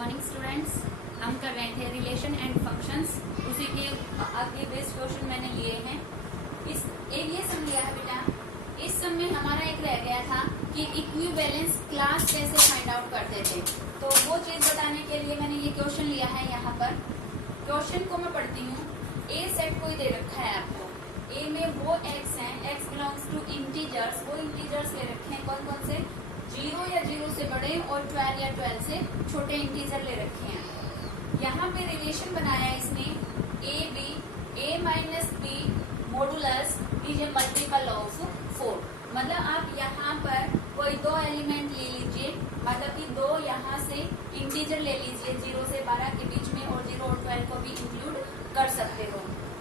Morning students. हम कर रहे थे रिलेशन एंड फंक्शंस, उसी के आगे बेस्ट क्वेश्चन मैंने लिए हैं। एक ये सम लिया है बेटा। इस सम में हमारा एक रह गया था कि इक्विवेलेंस क्लास कैसे फाइंड आउट करते थे, तो वो चीज बताने के लिए मैंने ये क्वेश्चन लिया है। यहाँ पर क्वेश्चन को मैं पढ़ती हूँ। ए सेट कोई दे रखा है आपको। ए में वो एक्स हैं, एक्स बिलोंग्स टू इंटीजर्स। वो इंटीजर्स ले रखे हैं कौन कौन से? 0 या 0 से बड़े और 12 या 12 से छोटे इंटीजर ले रखे हैं। यहाँ पे रिलेशन बनाया है इसने a b, a minus B modulus is a multiple of 4। मतलब आप यहाँ पर कोई दो एलिमेंट ले लीजिए, मतलब कि दो यहाँ से इंटीजर ले लीजिए 0 से 12 के बीच में, और 0 और 12 को भी इंक्लूड कर सकते हो,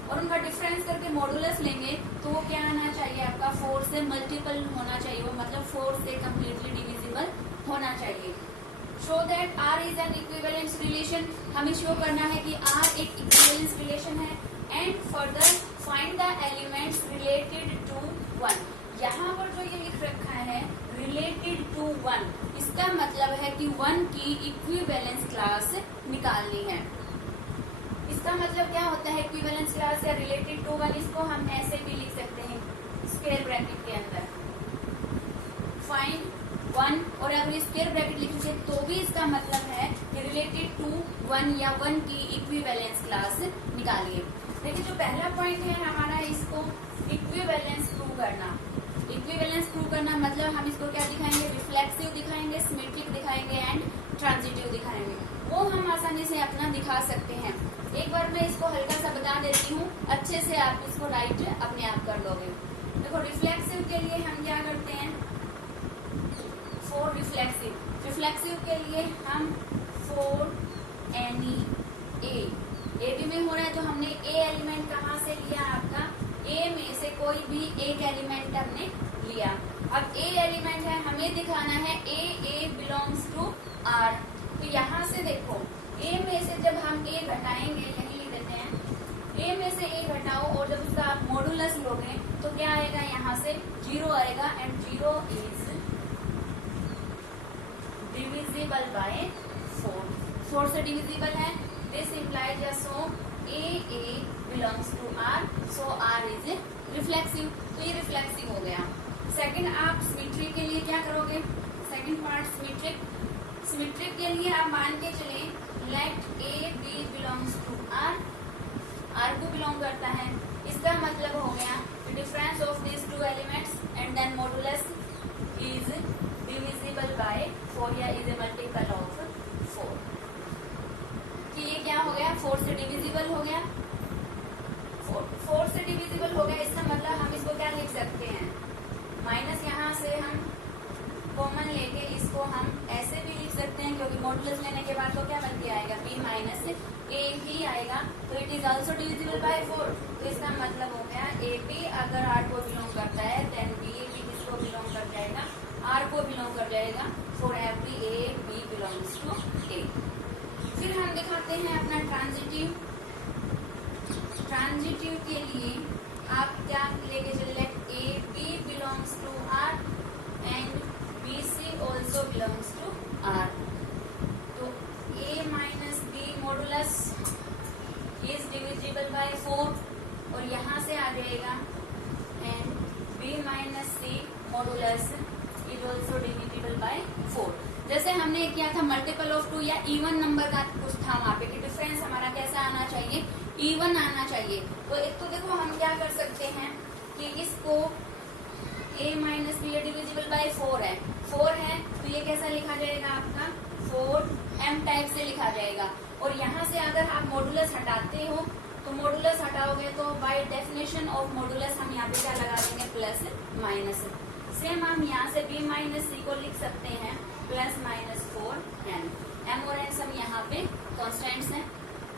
और उनका डिफरेंस करके मॉडुलस लेंगे तो वो क्या आना चाहिए आपका? 4 से मल्टीपल होना चाहिए, वो मतलब 4 से कम्प्लीटली डिविजिबल होना चाहिए। Show that R is an equivalence relation. हमें शो करना है कि R एक इक्विवेलेंस रिलेशन है। And further find the elements related to 1। यहाँ पर जो ये लिख रखा है रिलेटेड टू 1, इसका मतलब है कि 1 की इक्विवेलेंस क्लास निकालनी है। इसका मतलब क्या होता है इक्विवेलेंस क्लास या रिलेटेड टू 1? इसको हम ऐसे भी लिख सकते हैं स्क्वायर ब्रैकेट के अंदर फाइंड 1, और अगर स्क्वायर ब्रैकेट लिखेंगे तो भी इसका मतलब है कि रिलेटेड टू 1 या 1 की इक्विवेलेंस क्लास निकालिए। देखिए जो पहला पॉइंट है हमारा, इसको इक्विवेलेंस प्रूव करना। इक्विवेलेंस प्रूव करना मतलब हम इसको क्या दिखाएंगे? रिफ्लेक्सिव दिखाएंगे, सिमेट्रिक दिखाएंगे एंड ट्रांजिटिव दिखाएंगे। वो हम आसानी से अपना दिखा सकते हैं। एक बार मैं इसको हल्का सा बता देती हूँ, अच्छे से आप इसको राइट अपने आप कर लोगे। देखो रिफ्लेक्सिव के लिए हम क्या करते हैं? फॉर रिफ्लेक्सिव के लिए हम फॉर एनी ए बी में हो रहा है तो हमने ए एलिमेंट कहाँ से लिया? आपका ए में से कोई भी एक एलिमेंट हमने लिया। अब ए एलिमेंट है, हमें दिखाना है ए बिलोंग्स टू आर। तो यहाँ से देखो ए में से जब हम ए घटाएंगे, यही लिख देते हैं, ए में से ए घटाओ और जब उसका आप मॉडुलस लोगे तो क्या आएगा? यहाँ से 0 आएगा, एंड 0 इज डिविजिबल बाय 4 से डिविजिबल है। This implies so a belongs to R, so R is reflexive. तो ये रिफ्लेक्सिव हो गया। सेकंड आप सिमेट्री के लिए क्या करोगे? सेकंड पार्ट सिमेट्रिक के लिए आप मान के चले let a B belongs to R को बिलोंग करता है। इसका मतलब हो गया difference of this two elements and then modulus is divisible by 4 या इज ए मल्टीपल ऑफ 4। कि ये क्या हो गया? 4 से डिविजिबल हो गया। 4 से डिविजिबल हो गया, इसका मतलब हम इसको क्या लिख सकते हैं? माइनस यहाँ से हम कॉमन लेके इसको हम ऐसे भी लिख सकते हैं, क्योंकि मॉडुलस लेने के बाद तो क्या बन के आएगा? b माइनस ए ही आएगा। तो it is also divisible by 4। तो इसका मतलब हो गया ए बी अगर आर को बिलोंग करता है देन बी भी किसको बिलोंग कर जाएगा? आर को बिलोंग कर जाएगा। For every A B belongs to A. फिर हम दिखाते हैं अपना ट्रांजिटिव के लिए आप क्या लेके चले? A B belongs to R and B C also belongs to R. तो A minus B modulus is divisible by 4, और यहाँ से आ जाएगा and B minus C modulus is also divisible by 4। जैसे हमने किया था मल्टीपल ऑफ 2 या इवन नंबर का कुछ था वहाँ पे कि डिफरेंस हमारा कैसा आना चाहिए? इवन आना चाहिए। तो एक तो देखो हम क्या कर सकते हैं कि इसको a minus be divisible by 4 है, 4 है तो ये कैसा लिखा जाएगा आपका? 4m टाइप से लिखा जाएगा। और यहाँ से अगर आप मॉडुलस हटाते हो तो मॉडुलस हटाओगे तो बाय डेफिनेशन ऑफ मॉडुलस हम यहाँ पे क्या लगा देंगे? Plus minus. सेम हम यहाँ से b माइनस सी को लिख सकते हैं प्लस माइनस 4m। m और n सब यहाँ पे कॉन्स्टेंट्स हैं।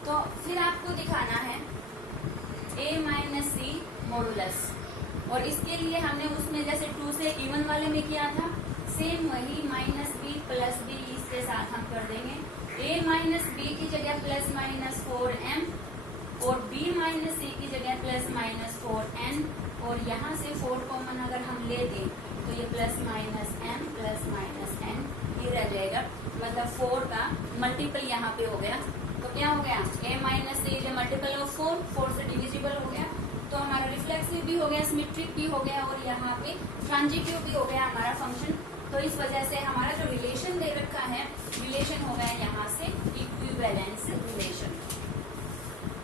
तो फिर आपको दिखाना है a माइनस सी मॉडुलस, और इसके लिए हमने उसमें जैसे 2 से इवन वाले में किया था, सेम वही माइनस बी प्लस बी इसके साथ हम कर देंगे। a माइनस बी की जगह प्लस माइनस 4m, और b माइनस सी की जगह प्लस माइनस 4n, और यहाँ से 4 कॉमन अगर हम ले दें तो ये plus minus m plus minus n ये रह जाएगा। मतलब 4 का मल्टीपल यहाँ पे हो गया, तो क्या हो गया a minus A is a multiple of 4, 4 से डिविजिबल हो गया, तो हमारा रिफ्लेक्सिव भी हो गया, सिमेट्रिक भी हो गया और यहाँ पे ट्रांजिटिव भी हो गया हमारा फंक्शन। तो इस वजह से हमारा जो रिलेशन दे रखा है, रिलेशन हो गया यहाँ से इक्विवेलेंस रिलेशन।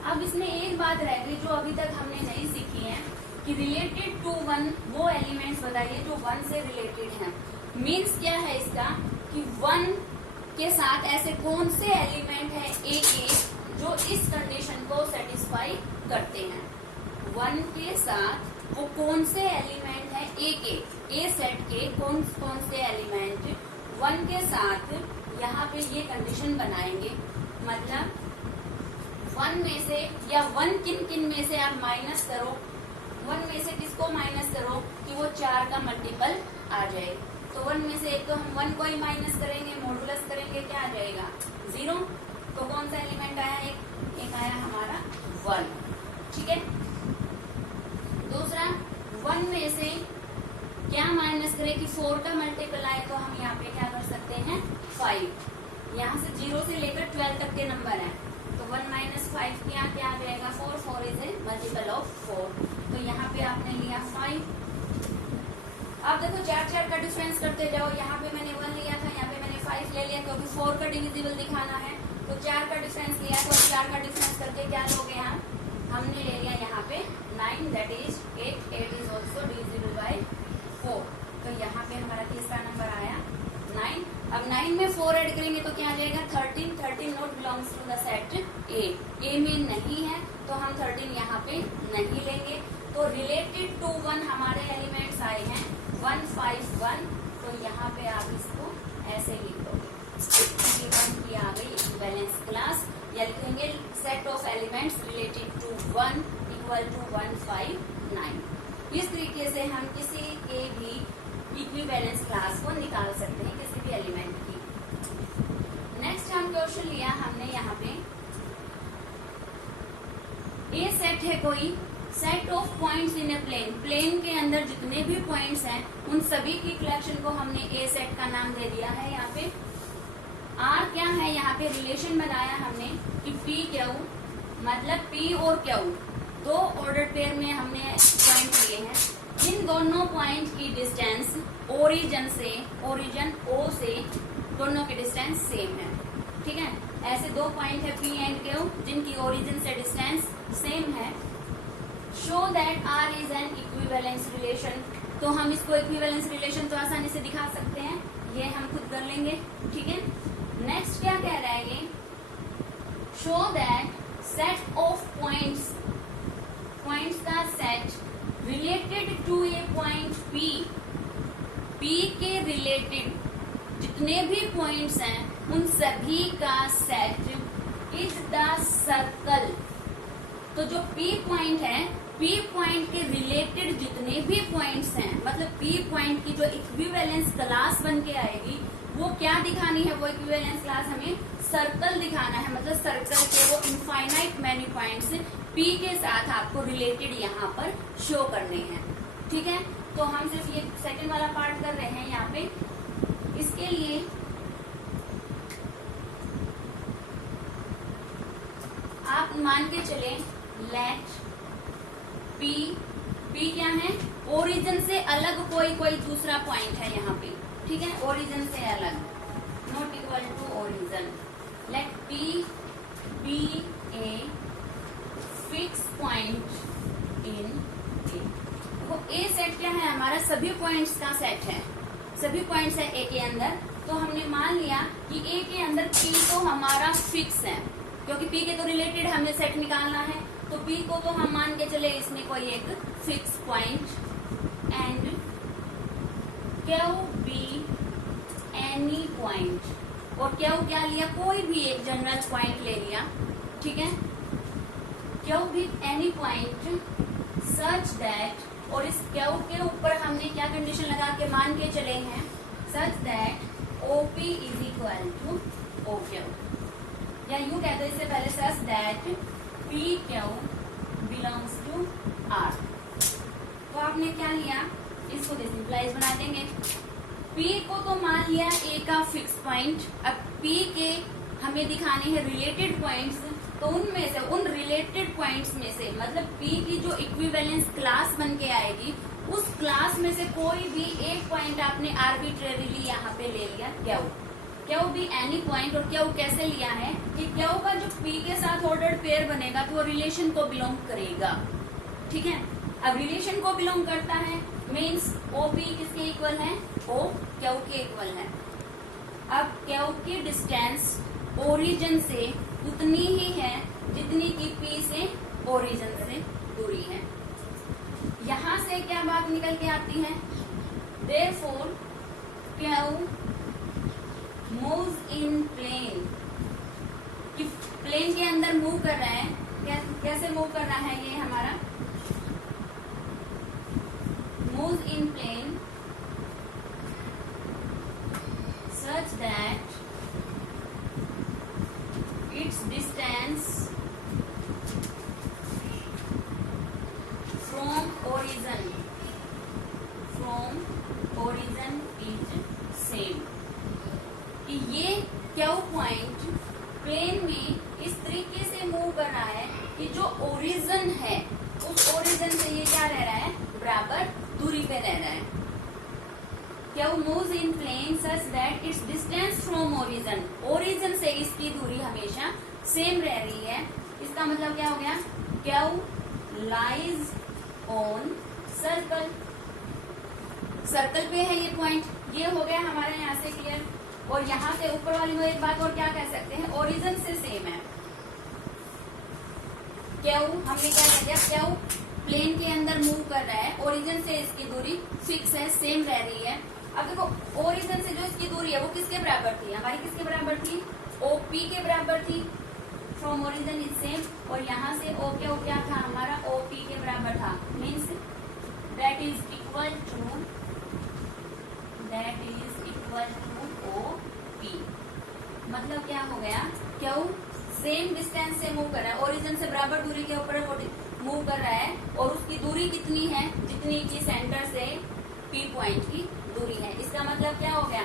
अब इसमें एक बात रह गई जो अभी तक हमने नहीं सीखी है कि रिलेटेड टू 1 वो एलिमेंट्स बताइए जो 1 से रिलेटेड हैं। मीन्स क्या है इसका कि 1 के साथ ऐसे कौन से एलिमेंट है ए के जो इस कंडीशन को सेटिस्फाई करते हैं। 1 के साथ वो कौन से एलिमेंट है ए के, ए सेट के कौन कौन से एलिमेंट 1 के साथ यहाँ पे ये कंडीशन बनाएंगे। मतलब 1 में से या 1 किन किन में से आप माइनस करो, 1 में से किसको माइनस करो कि वो 4 का मल्टीपल आ जाए। तो 1 में से एक तो हम 1 को ही माइनस करेंगे, मॉडुलस करेंगे, क्या आ जाएगा 0। तो कौन सा एलिमेंट आया, एक आया हमारा 1, ठीक है। दूसरा 1 में से क्या माइनस करें कि 4 का मल्टीपल आए, तो हम यहाँ पे क्या कर सकते हैं 5। यहाँ से 0 से लेकर 12 तक के नंबर हैं, तो 1 माइनस 5 क्या आ जाएगा 4, 4 इज ए मल्टीपल ऑफ 4। तो यहाँ पे आपने लिया 5। अब देखो 4 का डिफरेंस करते जाओ, यहाँ पे मैंने 1 लिया था, यहाँ पे मैंने 5 ले लिया क्योंकि 4 का डिविजिबल दिखाना है, तो 4 का डिफरेंस लिया, तो 4 का डिफरेंस करके क्या लोगे हम, हमने ले लिया यहाँ पे 9, that is 8, 8 is also divisible by 4। तो यहाँ पे हमारा तीसरा नंबर आया 9। अब 9 में 4 ऐड करेंगे तो क्या आ जाएगा 13, 13 not belongs to the set A में नहीं है, तो हम 13 यहाँ पे नहीं लेंगे। तो रिलेटेड टू 1 हमारे एलिमेंट्स आए हैं 1, 5, 1, तो यहाँ पे आप इसको ऐसे लिख दोगे 1 की आ गई इक्विवेलेंस क्लास, या लिखेंगे set of elements related to 1 equal to 1, 5, 9। इस तरीके से हम किसी के भी इक्विवेलेंस क्लास को निकाल सकते हैं किसी भी एलिमेंट की। नेक्स्ट हम क्वेश्चन लिया हमने यहाँ पे, ए सेट है कोई, set of points in a plane, plane के अंदर जितने भी पॉइंट्स हैं उन सभी की कलेक्शन को हमने ए सेट का नाम दे दिया है। यहाँ पे आर क्या है, यहाँ पे रिलेशन बनाया हमने कि पी क्यू, मतलब पी और क्यू दो ऑर्डर पेयर में हमने पॉइंट लिए हैं, जिन दोनों पॉइंट की डिस्टेंस ओरिजिन से, ओरिजिन ओ से दोनों की डिस्टेंस सेम है, ठीक है। ऐसे दो पॉइंट है पी एंड क्यू जिनकी ओरिजिन से डिस्टेंस सेम है। Show that R is an equivalence relation, तो हम इसको इक्विवेलेंस रिलेशन तो आसानी से दिखा सकते हैं, ये हम खुद कर लेंगे, ठीक है। नेक्स्ट क्या कह रहा है ये, show that set of points, points का set related to a point P, P के रिलेटेड जितने भी पॉइंट्स हैं उन सभी का सेट इज द सर्कल। तो जो पी पॉइंट है, पी पॉइंट के रिलेटेड जितने भी पॉइंट्स हैं, मतलब पी पॉइंट की जो इक्विवेलेंस क्लास बन के आएगी वो क्या दिखानी है, वो इक्विवेलेंस क्लास हमें सर्कल दिखाना है। मतलब सर्कल के वो इनफाइनाइट मैनी पॉइंट्स पी के साथ आपको रिलेटेड यहाँ पर शो करने हैं, ठीक है। तो हम सिर्फ ये सेकंड वाला पार्ट कर रहे हैं यहाँ पे। इसके लिए आप मान के चले लेट पी, पी क्या है, ओरिजिन से अलग कोई दूसरा पॉइंट है यहाँ पे, ठीक है, ओरिजिन से अलग, not equal to origin. Let P be a fix point in A. वो ए सेट क्या है, हमारा सभी पॉइंट्स का सेट है, सभी पॉइंट्स है ए के अंदर। तो हमने मान लिया कि ए के अंदर पी तो हमारा फिक्स है, क्योंकि पी के तो रिलेटेड हमें सेट निकालना है, तो पी को तो हम मान के चले इसमें कोई एक fix point, and Q be any point, और क्यू क्या लिया, कोई भी एक जनरल पॉइंट ले लिया, ठीक है, क्यू भी एनी पॉइंट सच दैट, और इस क्यू के ऊपर हमने क्या कंडीशन लगा के मान के चले हैं, such that OP is equal to O Q, या यूं कहते इससे पहले such that P Q belongs to R. तो आपने क्या लिया, इसको सिंपलाइज बना देंगे। पी को तो मान लिया ए का फिक्स पॉइंट पॉइंट, अब P के हमें दिखाने हैं रिलेटेड पॉइंट्स, तो उनमें से उन रिलेटेड पॉइंट्स में से मतलब P की जो इक्विवेलेंस क्लास बन के आएगी उस क्लास में से कोई भी एक पॉइंट आपने आर्बिट्रेरीली यहाँ पे ले लिया क्यू भी एनी पॉइंट। और क्यू कैसे लिया है कि क्यू का जो P के साथ ऑर्डर्ड पेयर बनेगा तो वो रिलेशन को बिलोंग करेगा, ठीक है। अब रिलेशन को बिलोंग करता है मीन्स OP किसके इक्वल है, O क्यू के इक्वल है। अब क्यू की डिस्टेंस ओरिजिन से उतनी ही है जितनी की P से ओरिजिन से दूरी है। यहां से क्या बात निकल के आती है, therefore Q moves in plane, कि प्लेन के अंदर मूव कर रहा है, कैसे मूव कर रहा है ये हमारा, moves in plane such that its distance from origin is same, कि ये क्यू पॉइंट प्लेन में इस तरीके से मूव कर रहा है कि जो ओरिजिन है उस ओरिजिन से ये क्या रह रहा है, बराबर दूरी पे रह रहा है। Q moves in plane such that its distance from origin से इसकी दूरी हमेशा सेम रह रही है। इसका मतलब क्या हो गया, Q lies on circle, circle पे है ये पॉइंट, ये हो गया हमारे यहाँ से क्लियर। और यहाँ से ऊपर वाली में एक बात और क्या कह सकते हैं, ओरिजिन से सेम है क्यू, हमने क्या कह दिया, क्यू प्लेन के अंदर मूव कर रहा है, ओरिजिन से इसकी दूरी फिक्स है, सेम रह रही है। अब देखो ओरिजिन से जो इसकी दूरी है वो किसके बराबर थी, हमारी किसके बराबर थी, OP के बराबर थी, फ्रॉम ओरिजिन इज सेम। और यहाँ से O क्या था हमारा, OP के बराबर था, means that is equal to OP। मतलब क्या हो गया, क्यू सेम डिस्टेंस से मूव कर रहा है, ओरिजिन से बराबर दूरी के ऊपर मूव कर रहा है, और उसकी दूरी कितनी है, जितनी की सेंटर से P पॉइंट की दूरी है। इसका मतलब क्या हो गया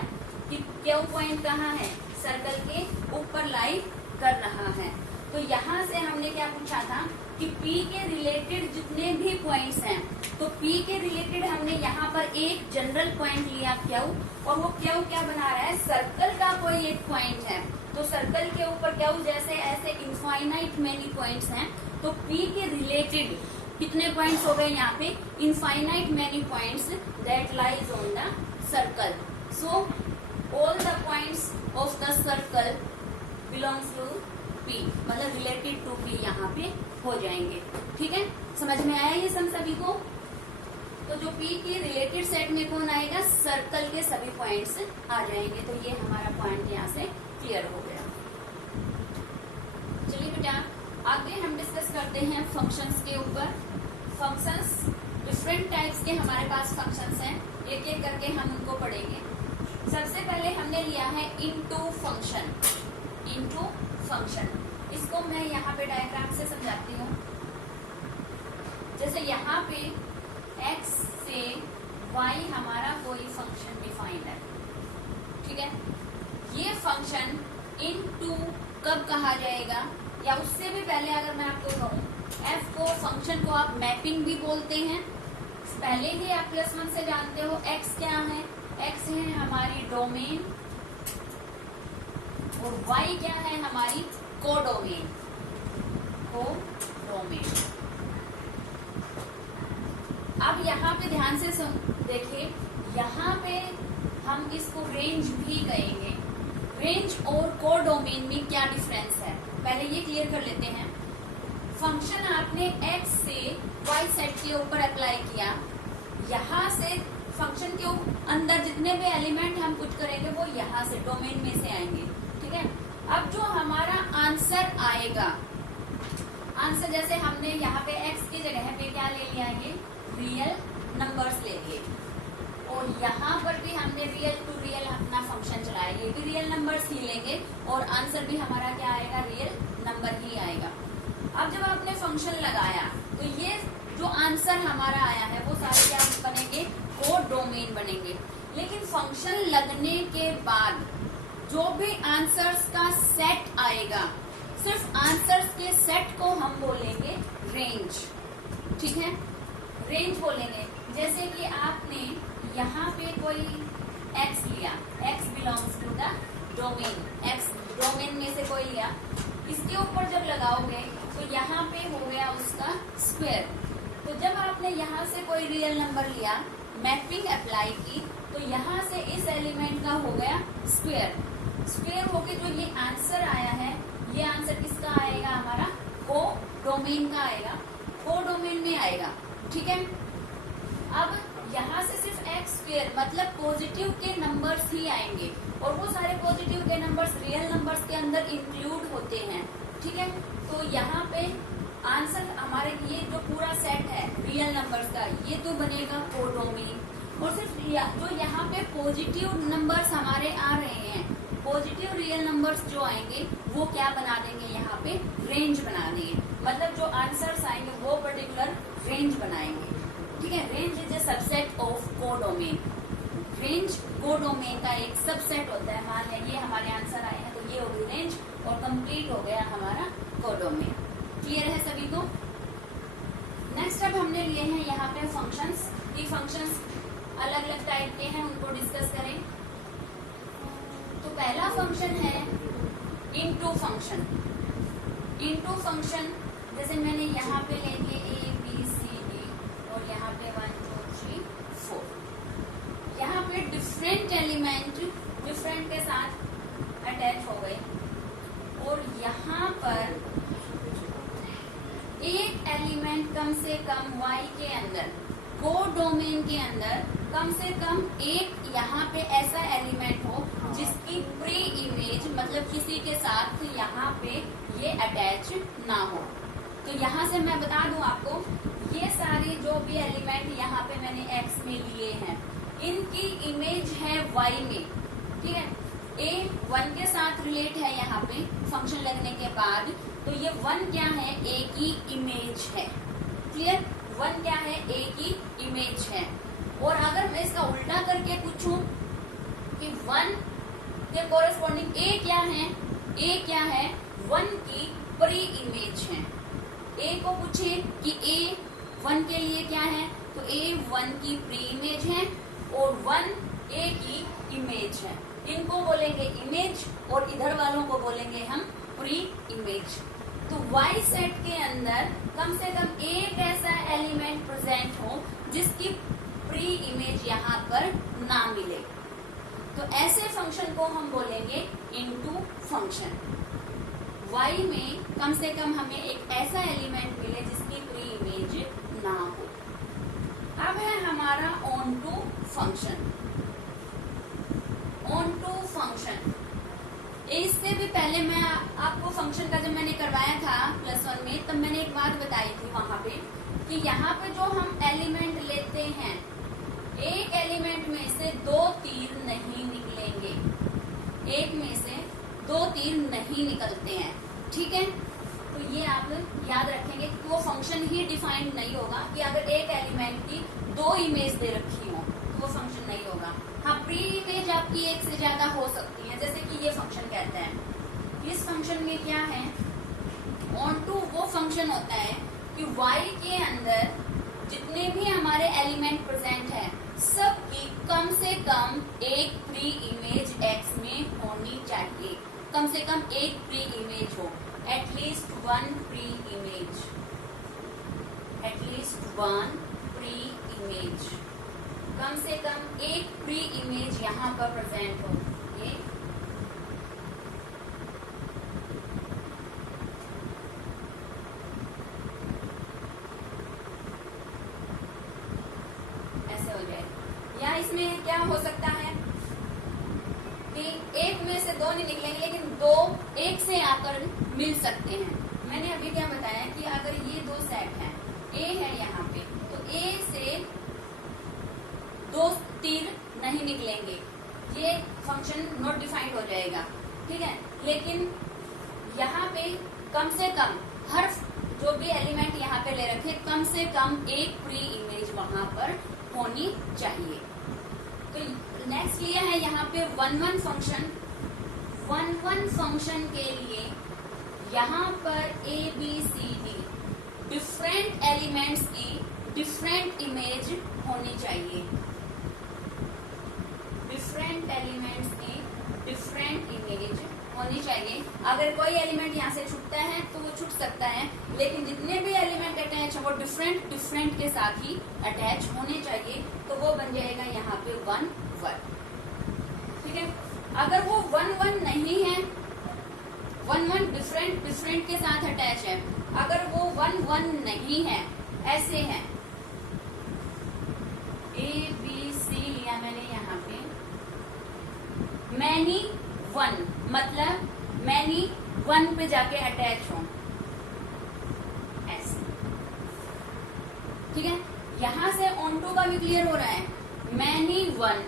कि क्यू पॉइंट कहाँ है, सर्कल के ऊपर लाई कर रहा है। तो यहाँ से हमने क्या पूछा था कि P के रिलेटेड जितने भी पॉइंट्स हैं, तो P के रिलेटेड हमने यहाँ पर एक जनरल पॉइंट लिया क्यू, और वो क्यू क्या बना रहा है, सर्कल का कोई एक पॉइंट है। तो सर्कल के ऊपर क्यू जैसे ऐसे इनफाइनाइट मेनी पॉइंट्स हैं, तो P के रिलेटेड कितने पॉइंट्स हो गए यहाँ पे, infinite many points that lies on the circle. So all the points of the circle belongs to P, मतलब रिलेटेड टू P यहाँ पे हो जाएंगे। ठीक है, समझ में आया ये सभी को। तो जो P के रिलेटेड सेट में कौन आएगा, सर्कल के सभी पॉइंट्स आ जाएंगे। तो ये हमारा पॉइंट यहाँ से क्लियर हो गया। चलिए बेटा आगे हम डिस्कस करते हैं फंक्शंस के ऊपर। फंक्शंस डिफरेंट टाइप्स के हमारे पास फंक्शंस हैं, एक एक करके हम उनको पढ़ेंगे। सबसे पहले हमने लिया है इनटू फंक्शन। इनटू फंक्शन, इसको मैं यहाँ पे डायग्राम से समझाती हूँ। जैसे यहाँ पे x से y हमारा कोई फंक्शन डिफाइंड है, ठीक है। ये फंक्शन इनटू कब कहा जाएगा, या उससे भी पहले अगर मैं आपको कहूँ f को, फंक्शन को आप मैपिंग भी बोलते हैं। पहले ही आप +1 से जानते हो x क्या है, x है हमारी डोमेन और y क्या है हमारी कोडोमेन। कोडोमेन। अब यहाँ पे ध्यान से देखिए, यहाँ पे हम इसको रेंज भी कहेंगे। रेंज और कोडोमेन में क्या डिफरेंस है, पहले ये क्लियर कर लेते हैं। फंक्शन आपने x से y सेट के ऊपर अप्लाई किया, यहाँ से फंक्शन के अंदर जितने भी एलिमेंट हम कुछ करेंगे वो यहाँ से डोमेन में से आएंगे, ठीक है। अब जो हमारा आंसर आएगा, आंसर जैसे हमने यहाँ पे x की जगह पे क्या ले लिया, ये रियल नंबर्स ले लिए, और यहाँ पर भी हमने रियल टू रियल अपना फंक्शन चलाया, ये भी रियल नंबर्स ही लेंगे और आंसर भी हमारा क्या आएगा, रियल नंबर ही आएगा। अब जब आपने फंक्शन लगाया तो ये जो आंसर हमारा आया है वो सारे क्या बनेंगे, कोडोमेन बनेंगे। लेकिन फंक्शन लगने के बाद जो भी आंसर्स का सेट आएगा, सिर्फ आंसर्स के सेट को हम बोलेंगे रेंज। ठीक है, रेंज बोलेंगे। जैसे कि आपने यहाँ पे कोई x लिया, x belongs to the domain, x domain में से कोई लिया, इसके ऊपर जब लगाओगे तो यहाँ पे हो गया उसका स्क्वायर। तो जब आपने यहाँ से कोई रियल नंबर लिया, मैपिंग अप्लाई की, तो यहाँ से इस एलिमेंट का हो गया स्क्वायर। स्क्वायर होके जो ये आंसर आया है, ये आंसर किसका आएगा, हमारा को डोमेन का आएगा, को डोमेन में आएगा। ठीक है, अब यहाँ से सिर्फ एक्स स्क्वायर मतलब पॉजिटिव के नंबर्स ही आएंगे, और वो सारे पॉजिटिव के नंबर्स रियल नंबर्स के अंदर इंक्लूड होते हैं। ठीक है, तो यहाँ पे आंसर हमारे ये जो पूरा सेट है रियल नंबर्स का, ये तो बनेगा कोडोमेन। और सिर्फ जो यहाँ पे पॉजिटिव नंबर्स हमारे आ रहे हैं, पॉजिटिव रियल नंबर्स जो आएंगे वो क्या बना देंगे, यहाँ पे रेंज बना देंगे। मतलब जो आंसर्स आएंगे वो पर्टिकुलर रेंज बनाएंगे। ठीक है, range is a subset of codomain. Range codomain का एक सबसेट होता है। मान लिया ये हमारे आंसर आए हैं, तो ये होगी रेंज और कंप्लीट हो गया हमारा कोडोमेन। क्लियर है सभी को? नेक्स्ट अब हमने लिए हैं यहाँ पे फंक्शंस। ये फंक्शंस अलग अलग टाइप के हैं, उनको डिस्कस करें। तो पहला फंक्शन है इनटू फंक्शन। इनटू फंक्शन जैसे मैंने यहाँ पे ले लिए ए बी सी डी और यहाँ पे 1 2 3 4। यहाँ पे डिफरेंट एलिमेंट डिफरेंट के साथ अटैच हो गए, और यहाँ पर एक एलिमेंट कम से कम y के अंदर, को डोमेन के अंदर कम से कम एक यहाँ पे ऐसा एलिमेंट हो जिसकी प्री इमेज मतलब किसी के साथ यहाँ पे ये अटैच ना हो। तो यहाँ से मैं बता दूं आपको, ये सारी जो भी एलिमेंट यहाँ पे मैंने x में लिए हैं, इनकी इमेज है y में। ठीक है, a 1 के साथ रिलेट है यहाँ पे फंक्शन लगने के बाद, तो ये 1 क्या है, a की इमेज है। क्लियर, 1 क्या है, a की इमेज है। और अगर मैं इसका उल्टा करके पूछूं कि 1 के कोरेस्पॉन्डिंग a क्या है, a क्या है, 1 की प्री इमेज है। a को पूछे कि a 1 के लिए क्या है, तो a 1 की प्री इमेज है और 1 a की इमेज है। इनको बोलेंगे इमेज और इधर वालों को बोलेंगे हम प्री इमेज। तो y सेट के अंदर कम से कम एक ऐसा एलिमेंट प्रेजेंट हो जिसकी प्री इमेज यहाँ पर ना मिले, तो ऐसे फंक्शन को हम बोलेंगे इनटू फंक्शन। y में कम से कम हमें एक ऐसा एलिमेंट मिले जिसकी प्री इमेज ना हो। अब है हमारा onto function. Onto function, इससे भी पहले मैं आपको फंक्शन का जब मैंने करवाया था +1 में, तब मैंने एक बात बताई थी वहां पे कि यहाँ पे जो हम एलिमेंट लेते हैं, एक एलिमेंट में से 2 तीर नहीं निकलेंगे, एक में से 2 तीर नहीं निकलते हैं। ठीक है, तो ये आप याद रखेंगे कि वो फंक्शन ही डिफाइंड नहीं होगा कि अगर एक एलिमेंट की 2 इमेज दे रखी हो तो वो फंक्शन नहीं होगा। हाँ, प्री इमेज आपकी एक से ज्यादा हो सकती है, जैसे कि ये फंक्शन कहते हैं। इस फंक्शन में क्या है, ऑन टू वो फंक्शन होता है कि y के अंदर जितने भी हमारे एलिमेंट प्रेजेंट है, सबकी कम से कम एक प्री इमेज x में होनी चाहिए। कम से कम एक प्री इमेज हो, at least 1 pre image, at least 1 pre image, कम से कम एक प्री इमेज यहाँ पर प्रेजेंट हो। ये ऐसे हो जाए। या इसमें क्या हो सकता है कि एक में से 2 नहीं निकलेंगे, लेकिन 2 एक से आकर मिल सकते हैं। मैंने अभी क्या बताया कि अगर ये 2 सेट हैं, A है यहाँ पे, तो A से 2 तीर नहीं निकलेंगे, ये फंक्शन नॉट डिफाइंड हो जाएगा। ठीक है, लेकिन यहाँ पे कम से कम हर जो भी एलिमेंट यहाँ पे ले रखे, कम से कम एक प्री इमेज वहां पर होनी चाहिए। तो नेक्स्ट लिया है यहाँ पे 1 1 फंक्शन। 1 फंक्शन के लिए यहाँ पर A B C D different elements की डिफरेंट इमेज होनी चाहिए। डिफरेंट एलिमेंट्स की डिफरेंट इमेज होनी चाहिए। अगर कोई एलिमेंट यहाँ से छूटता है तो वो छूट सकता है, लेकिन जितने भी एलिमेंट अटैच है वो डिफरेंट डिफरेंट के साथ ही अटैच होने चाहिए। तो वो बन जाएगा यहाँ पे 1 1। ठीक है, अगर वो 1 1 नहीं है, 1 1 डिफरेंट डिफरेंट के साथ अटैच है, अगर वो 1 1 नहीं है, ऐसे है ए बी सी लिया मैंने यहाँ पे, मैनी 1 मतलब मैनी 1 पे जाके अटैच हो, ऐसे। ठीक है, यहां से ऑन टू का भी क्लियर हो रहा है। मैनी 1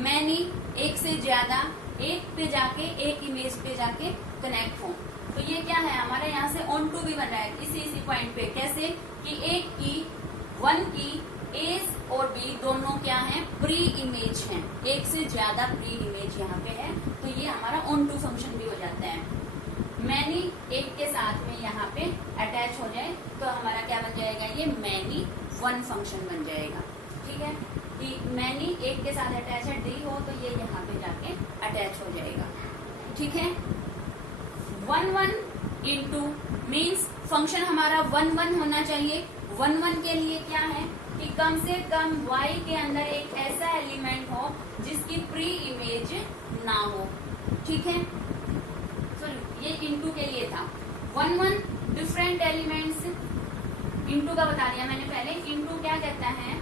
मैनी एक से ज्यादा एक पे जाके एक इमेज पे जाके कनेक्ट हो, तो ये क्या है हमारे यहाँ से ऑन टू भी बन रहा है इसी पॉइंट पे। कैसे कि एक की 1 की ए और बी दोनों क्या है, प्री इमेज हैं, एक से ज्यादा प्री इमेज यहाँ पे है, तो ये हमारा ऑन टू फंक्शन भी हो जाता है। मैनी एक के साथ में यहाँ पे अटैच हो जाए तो हमारा क्या बन जाएगा, ये मैनी 1 फंक्शन बन जाएगा। ठीक है, कि मैनी एक के साथ अटैच है डी हो तो ये यहाँ पे जाके अटैच हो जाएगा। ठीक है, 1 1 इंटू मीन्स फंक्शन हमारा 1 1 होना चाहिए। 1 1 के लिए क्या है कि कम से कम y के अंदर एक ऐसा एलिमेंट हो जिसकी प्री इमेज ना हो। ठीक है, ये इंटू के लिए था। 1 1 डिफरेंट एलिमेंट्स, इंटू का बता दिया मैंने पहले। इंटू क्या कहता है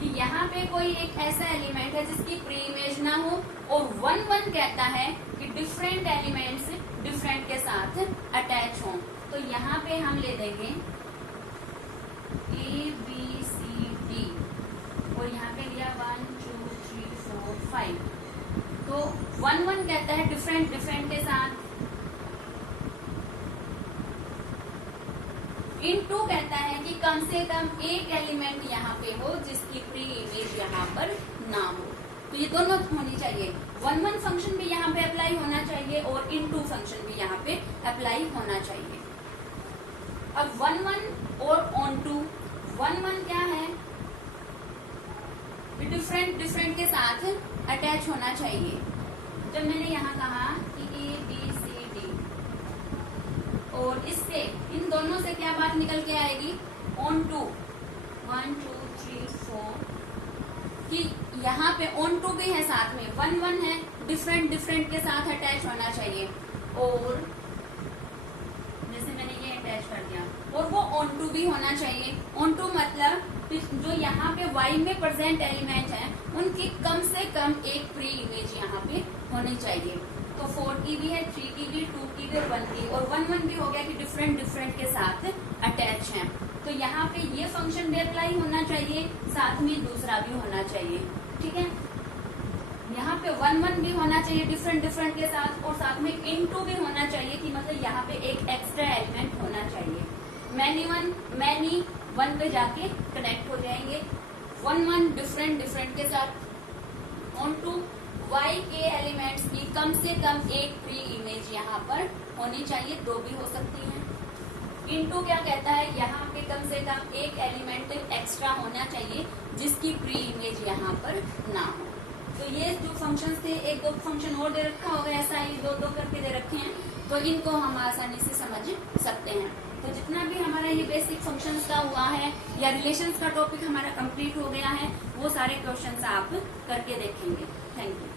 कि यहाँ पे कोई एक ऐसा एलिमेंट है जिसकी प्री इमेज ना हो, और 1 1 कहता है कि डिफरेंट एलिमेंट्स डिफरेंट के साथ अटैच हो। तो यहाँ पे हम ले देंगे ए बी सी डी और यहाँ पे लिया 1 2 3 4 5। तो 1 1 कहता है डिफरेंट डिफरेंट के साथ, इंटू कहता है कि कम से कम एक एलिमेंट यहाँ पे हो जिसकी प्री इमेज यहाँ पर ना हो। तो ये दोनों होनी चाहिए, 1 1 फंक्शन भी यहाँ पे अप्लाई होना चाहिए और इंटू फंक्शन भी यहाँ पे अप्लाई होना चाहिए। अब 1 1 और ऑन टू, 1 1 क्या है, डिफरेंट डिफरेंट के साथ अटैच होना चाहिए। जब मैंने यहाँ कहा कि ए बी सी डी, और इससे इन दोनों से क्या बात निकल के आएगी, ऑन टू 1 2 3 4, कि यहाँ पे ऑन टू भी है साथ में, 1 1 है, डिफरेंट डिफरेंट के साथ अटैच होना चाहिए। और जैसे मैंने ये अटैच कर दिया, और वो ऑन टू भी होना चाहिए। ऑन टू मतलब जो यहाँ पे y में प्रेजेंट एलिमेंट है उनकी कम से कम एक प्री इमेज यहाँ पे होनी चाहिए। तो 4 की भी है, 3 की भी, 2 की भी, 1 की, और 1 1 भी हो गया कि डिफरेंट डिफरेंट के साथ अटैच हैं। तो यहाँ पे ये फंक्शन भी अप्लाई होना चाहिए, साथ में दूसरा भी होना चाहिए। ठीक है, यहाँ पे 1 1 भी होना चाहिए डिफरेंट डिफरेंट के साथ, और साथ में इनटू भी होना चाहिए कि मतलब यहाँ पे एक एक्स्ट्रा एलिमेंट होना चाहिए। मैनी 1 मैनी 1 पे जाके कनेक्ट हो जाएंगे, 1 1 डिफरेंट डिफरेंट के साथ। ऑन टू y के एलिमेंट्स की कम से कम एक प्री इमेज यहाँ पर होनी चाहिए, 2 भी हो सकती हैं। इनटू क्या कहता है, यहाँ पे कम से कम एक एलिमेंट एक्स्ट्रा होना चाहिए जिसकी प्री इमेज यहाँ पर ना हो। तो ये जो फंक्शंस थे, एक दो फंक्शन और दे रखा होगा ऐसा ही, 2 2 करके दे रखे हैं, तो इनको हम आसानी से समझ सकते हैं। तो जितना भी हमारा ये बेसिक फंक्शंस का हुआ है या रिलेशंस का टॉपिक हमारा कंप्लीट हो गया है, वो सारे क्वेश्चंस आप करके देखेंगे। Thank you.